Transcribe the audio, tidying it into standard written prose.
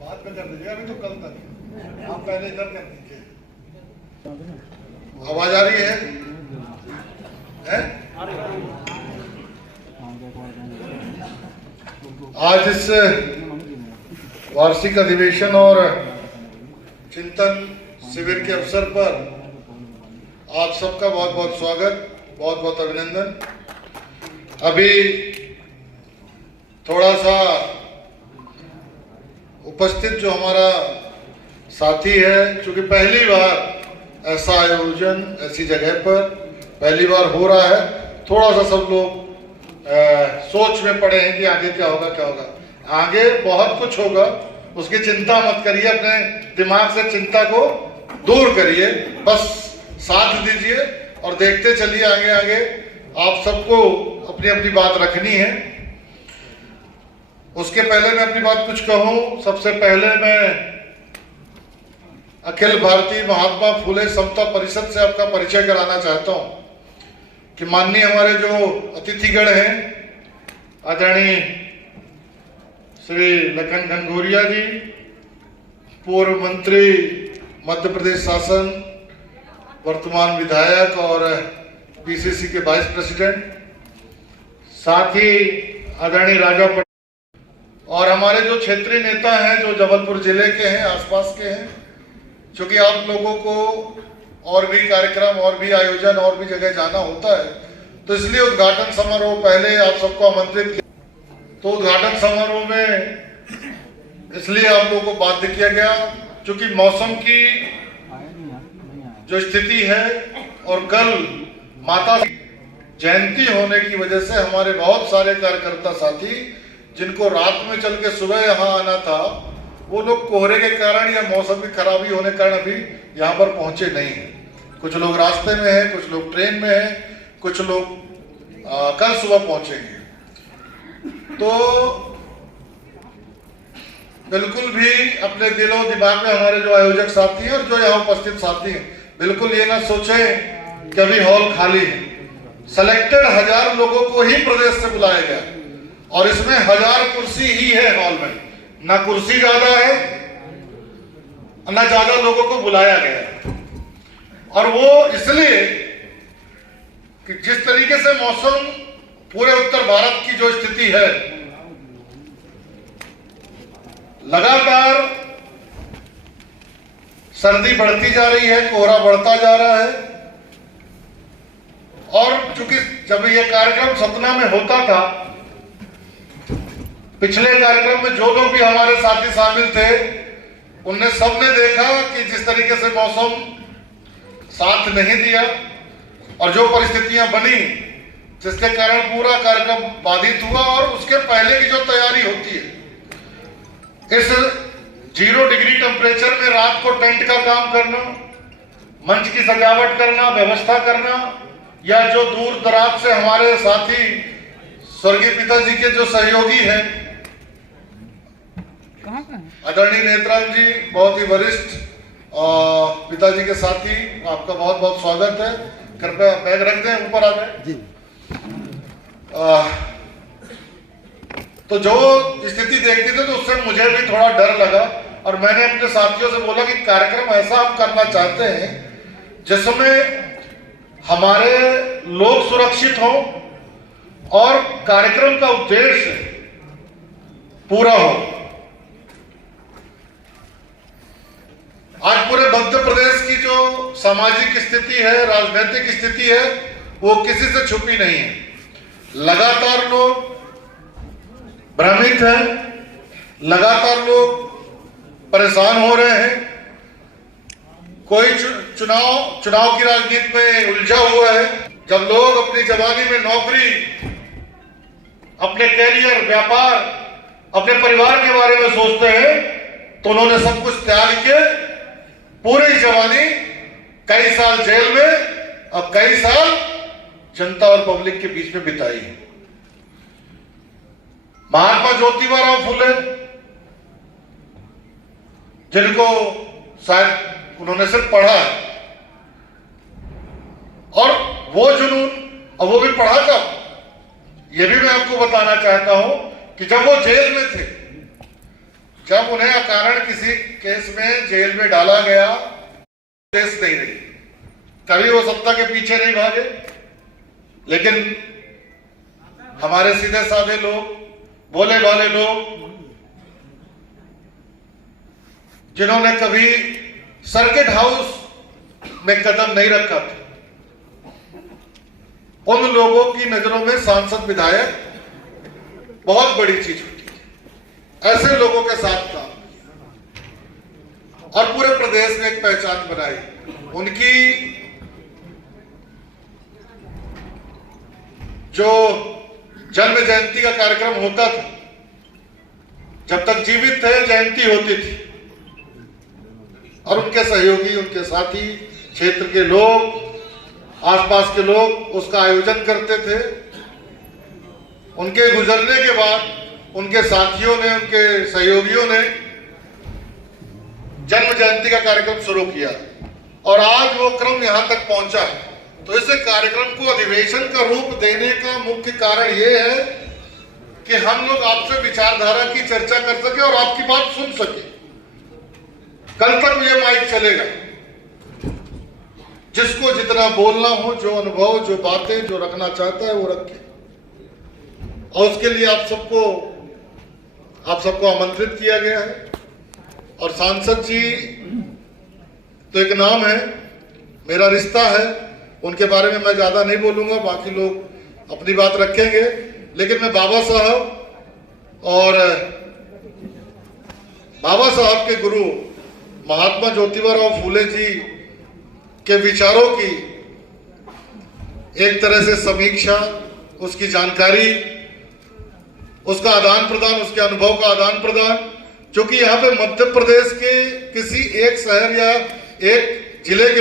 बात में कर दीजिए, अभी तो कल तक आप पहले इधर कर दीजिए। आवाज आ रही है? आज इस वार्षिक अधिवेशन और चिंतन शिविर के अवसर पर आप सबका बहुत बहुत स्वागत, बहुत बहुत अभिनंदन। अभी थोड़ा सा उपस्थित जो हमारा साथी है, चूंकि पहली बार ऐसा आयोजन ऐसी जगह पर पहली बार हो रहा है, थोड़ा सा सब लोग सोच में पड़े हैं कि आगे क्या होगा क्या होगा। आगे बहुत कुछ होगा, उसकी चिंता मत करिए, अपने दिमाग से चिंता को दूर करिए, बस साथ दीजिए और देखते चलिए आगे आगे। आप सबको अपनी अपनी बात रखनी है। उसके पहले मैं अपनी बात कुछ कहूं, सबसे पहले मैं अखिल भारतीय महात्मा फुले समता परिषद से आपका परिचय कराना चाहता हूं कि माननीय हमारे जो अतिथिगण हैं, आदरणीय श्री लखन घनघोरिया जी, पूर्व मंत्री मध्य प्रदेश शासन, वर्तमान विधायक और पीसीसी के वाइस प्रेसिडेंट, साथ ही आदरणीय राजा पटेल और हमारे जो क्षेत्रीय नेता हैं जो जबलपुर जिले के हैं, आसपास के हैं। क्योंकि आप लोगों को और भी कार्यक्रम और भी आयोजन और भी जगह जाना होता है, तो इसलिए उद्घाटन समारोह पहले आप सबको आमंत्रित किया। तो उद्घाटन समारोह में इसलिए आप लोगों को बाध्य किया गया क्योंकि मौसम की जो स्थिति है और कल माता जयंती होने की वजह से हमारे बहुत सारे कार्यकर्ता साथी जिनको रात में चल के सुबह यहाँ आना था, वो लोग कोहरे के कारण या मौसम की खराबी होने के कारण अभी यहाँ पर पहुंचे नहीं हैं। कुछ लोग रास्ते में हैं, कुछ लोग ट्रेन में हैं, कुछ लोग कल सुबह पहुंचेंगे। तो बिल्कुल भी अपने दिलो दिमाग में हमारे जो आयोजक साथी हैं और जो यहाँ उपस्थित साथी हैं, बिल्कुल ये ना सोचें कि अभी हॉल खाली है। सेलेक्टेड 1000 लोगों को ही प्रदेश से बुलाया गया और इसमें 1000 कुर्सी ही है हॉल में, ना कुर्सी ज्यादा है ना ज्यादा लोगों को बुलाया गया है। और वो इसलिए कि जिस तरीके से मौसम पूरे उत्तर भारत की जो स्थिति है, लगातार सर्दी बढ़ती जा रही है, कोहरा बढ़ता जा रहा है। और चूंकि जब ये कार्यक्रम सतना में होता था, पिछले कार्यक्रम में जो लोग भी हमारे साथी शामिल थे, उनने सबने देखा कि जिस तरीके से मौसम साथ नहीं दिया और जो परिस्थितियां बनी, जिसके कारण पूरा कार्यक्रम बाधित हुआ। और उसके पहले की जो तैयारी होती है, इस 0 डिग्री टेम्परेचर में रात को टेंट का काम करना, मंच की सजावट करना, व्यवस्था करना, या जो दूर दराज से हमारे साथी स्वर्गीय पिताजी के जो सहयोगी हैं, आदरणीय नेत्रांग जी, बहुत ही वरिष्ठ पिताजी के साथी, आपका बहुत बहुत स्वागत है। कृपया बैग रख दें, ऊपर आ जाए जी। तो जो स्थिति देखते थे तो उससे मुझे भी थोड़ा डर लगा और मैंने अपने साथियों से बोला कि कार्यक्रम ऐसा हम करना चाहते हैं जिसमें हमारे लोग सुरक्षित हों और कार्यक्रम का उद्देश्य पूरा हो। आज पूरे मध्य प्रदेश की जो सामाजिक स्थिति है, राजनीतिक स्थिति है, वो किसी से छुपी नहीं है। लगातार लोग भ्रमित हैं, लगातार लोग परेशान हो रहे हैं। कोई चुनाव की राजनीति में उलझा हुआ है। जब लोग अपनी जवानी में नौकरी, अपने कैरियर, व्यापार, अपने परिवार के बारे में सोचते हैं, तो उन्होंने सब कुछ त्याग के पूरी जवानी कई साल जेल में और कई साल जनता और पब्लिक के बीच में बिताई है। महात्मा ज्योतिबा फुले, जिनको शायद उन्होंने सिर्फ पढ़ा और वो जुनून, और वो भी पढ़ा कब, ये भी मैं आपको बताना चाहता हूं कि जब वो जेल में थे, जब उन्हें अकारण किसी केस में जेल में डाला गया, देश नहीं रही, कभी वो सत्ता के पीछे नहीं भागे। लेकिन हमारे सीधे साधे लोग, भोले भाले लोग, जिन्होंने कभी सर्किट हाउस में कदम नहीं रखा था, उन लोगों की नजरों में सांसद विधायक बहुत बड़ी चीज होती है। ऐसे लोगों के साथ काम और पूरे प्रदेश में एक पहचान बनाई। उनकी जो जन्म जयंती का कार्यक्रम होता था, जब तक जीवित थे जयंती होती थी, और उनके सहयोगी, उनके साथी, क्षेत्र के लोग, आसपास के लोग उसका आयोजन करते थे। उनके गुजरने के बाद उनके साथियों ने, उनके सहयोगियों ने जन्म जयंती का कार्यक्रम शुरू किया और आज वो क्रम यहां तक पहुंचा है। तो इस कार्यक्रम को अधिवेशन का रूप देने का मुख्य कारण ये है कि हम लोग आपसे विचारधारा की चर्चा कर सके और आपकी बात सुन सके। कल तक ये माइक चलेगा, जिसको जितना बोलना हो, जो अनुभव, जो बातें जो रखना चाहता है वो रखे। और उसके लिए आप सबको आमंत्रित किया गया है। और सांसद जी तो एक नाम है, मेरा रिश्ता है, उनके बारे में मैं ज्यादा नहीं बोलूंगा, बाकी लोग अपनी बात रखेंगे। लेकिन मैं बाबा साहब और बाबा साहब के गुरु महात्मा ज्योतिबा फूले जी के विचारों की एक तरह से समीक्षा, उसकी जानकारी, उसका आदान प्रदान, उसके अनुभव का आदान प्रदान, जो कि यहाँ पे मध्य प्रदेश के किसी एक शहर या एक जिले के